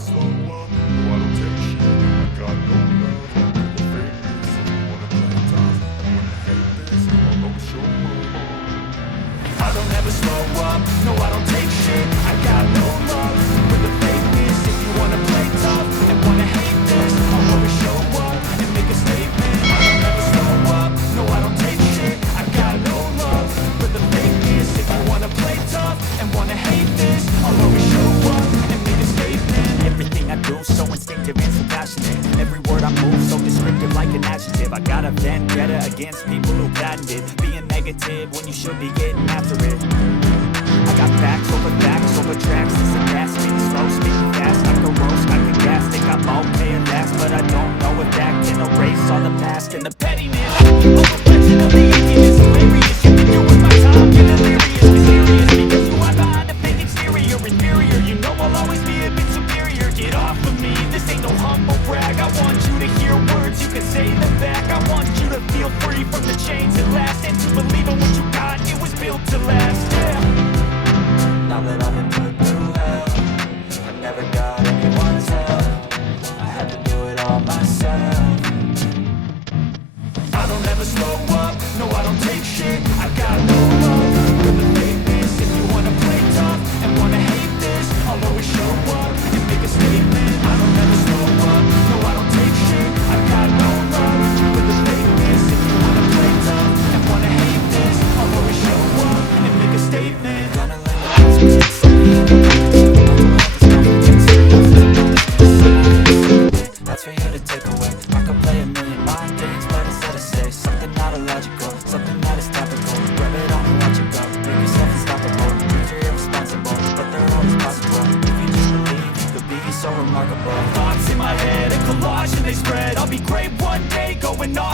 slow up, no I don't take shit. I got no love for the fakeness. If you wanna play tough and wanna hate this, I'll always show up. I don't ever slow up, no I don't take shit. I got no love for the fakeness. If you wanna play tough and wanna hate this, I'll always show up and make a statement. I don't ever slow up, no I don't take shit. I got no love for the fakeness. If you wanna play tough and wanna hate this, I'll always show up and make a statement. Everything I do so instinctive and so passionate. Every word I move so descriptive like an adjective. I got a vendetta against people who patented being negative when you should be getting after it. I got facts over tracks. This and that, speaking slow, speaking fast. I can roast, I can gas. Think I'm okay and fast, but I don't know if that can erase all the past and the pettiness. A reflection of the emptiness, hilarious. You can do with my time, get delirious, mysterious. Because you are behind a fake exterior, inferior. You know I'll always be a bit superior. Get off of me, this ain't no humble brag. I want you to hear words, you can say them back. I want you to feel free from the chains at last, and to believe in what you got, it was built to last, yeah. Now that I've been put through hell, I never got anyone's help. I had to do it all myself. I don't ever slow up, no I don't take shit. I got no love for the fakeness. If you wanna play tough and wanna hate this, I'll always show up and make a statement. I don't ever slow up, no I don't take shit. I got no love for the fakeness. If you wanna play tough and wanna hate this, I'll always show up and make a statement. Gonna let that's for you to take away. I could play a million mind games, but instead I say something not illogical, something that is topical. Grab it on and watch it go. Make yourself unstoppable. Dreams are irresponsible, but they're always possible. If you just believe, you could be so remarkable. Thoughts in my head, a collage and they spread. I'll be great one day, going on.